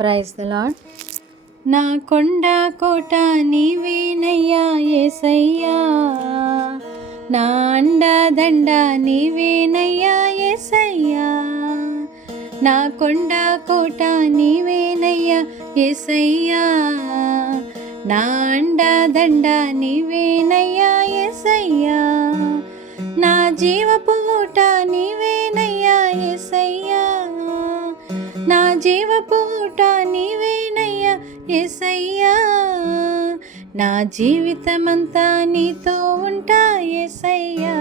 Praise the lord. నా కొండ కోట నీవేనయ్యా యేసయ్యా, నా అండదండ నీవేనయ్యా యేసయ్యా, నా కొండ కోట నీవేనయ్యా యేసయ్యా, నా అండదండ నీవేనయ్యా యేసయ్యా, నా జీవపు ఊట నీవేనయ్యా యేసయ్యా, నా జీవపు ఊట నీవేనయ్యా యేసయ్యా, నా జీవితమంతా నీతో ఉంటా యేసయ్యా,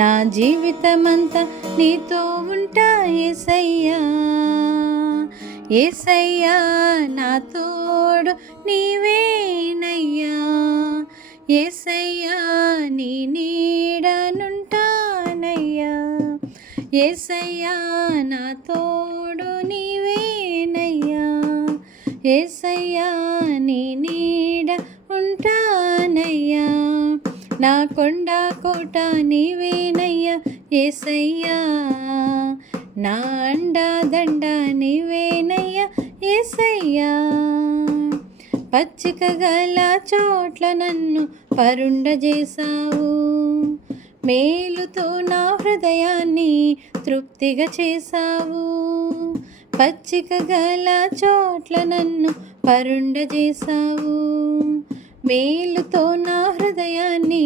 నా జీవితమంతా నీతో ఉంటా యేసయ్యా, యేసయ్యా నా తోడు నీవేనయ్యా, యేసయ్యా నీ నీడనుంటానయ్యా, యేసయ్యా నా తోడు నీవేనయ్యా, యేసయ్యా నీ నీడ ఉంటానయ్యా, నా కొండ కోట నీవేనయ్యా యేసయ్యా, నా అండదండ నీవేనయ్యా యేసయ్యా, పచ్చిక గల చోట్ల నన్ను పరుండజేశావు, మేలుతో నా హృదయాన్ని తృప్తిగా చేశావు, పచ్చిక గల చోట్ల నన్ను పరుండజేశావు, మేలుతో నా హృదయాన్ని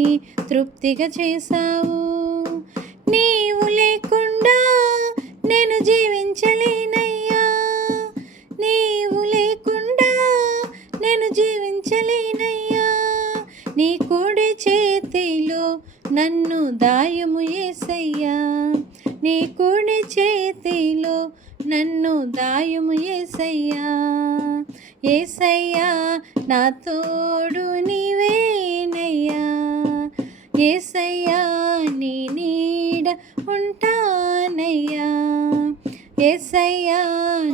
తృప్తిగా చేశావు, నీవు లేకుండా నేను జీవించలేనయ్యా, నీవు లేకుండా నేను జీవించలేనయ్యా, నీ కుడి చేతిలో నన్ను దాయము యేసయ్యా, నీ కుడి చేతిలో నన్ను దాయము యేసయ్యా, యేసయ్యా నా తోడు నీవేనయ్యా, యేసయ్యా నీ నీడ ఉంటానయ్యా, యేసయ్యా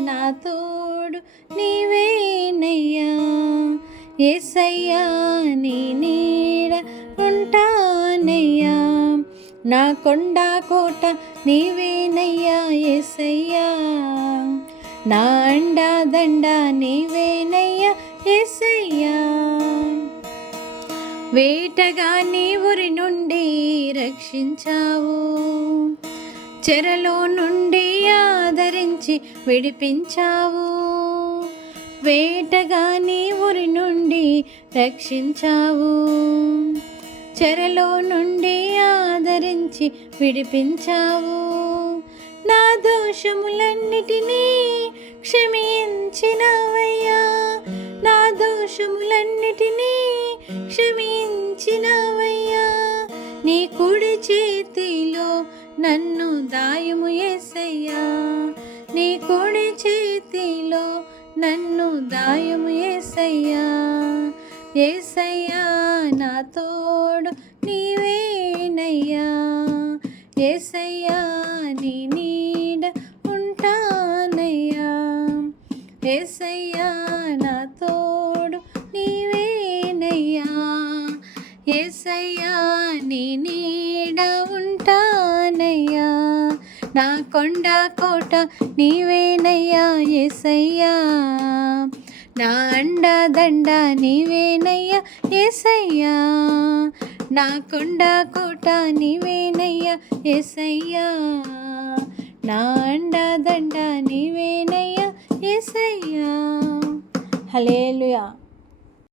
నా తోడు నీవేనయ్యా, యేసయ్యా నీ నీడ ఉంటానయ్యా, నా కొండ కోట నీవేనయ్యా యేసయ్యా, నా అండదండ నీవేనయ్యా యేసయ్యా, వేటగా నీ ఊరి నుండి రక్షించావు, చెరలో నుండి ఆదరించి విడిపించావు, వేటగా నీ ఊరి నుండి రక్షించావు, చెరలో నుండి ఆదరించి విడిపించావు, నా దోషములన్నిటినీ క్షమించినవయ్యా, నా దోషములన్నిటినీ క్షమించినవయ్యా, నీ కుడి చేతిలో నన్ను దాయము యేసయ్యా, నీ కుడి చేతిలో నన్ను దాయము యేసయ్యా, యేసయ్యా నా తోడు నీవేనయ్యా, యేసయ్యా నీ నీడ ఉంటానయ్యా, యేసయ్యా నా తోడు నీవేనయ్యా, యేసయ్యా నీ నీడ ఉంటానయ్యా, నా కొండ కోట నీవేనయ్యా యేసయ్యా, నా అండదండ నీవేనయ్యా యేసయ్యా, నా కొండ కోట నీవేనయ్యా యేసయ్యా, నా అండదండ నీవేనయ్యా యేసయ్యా. హల్లెలూయా.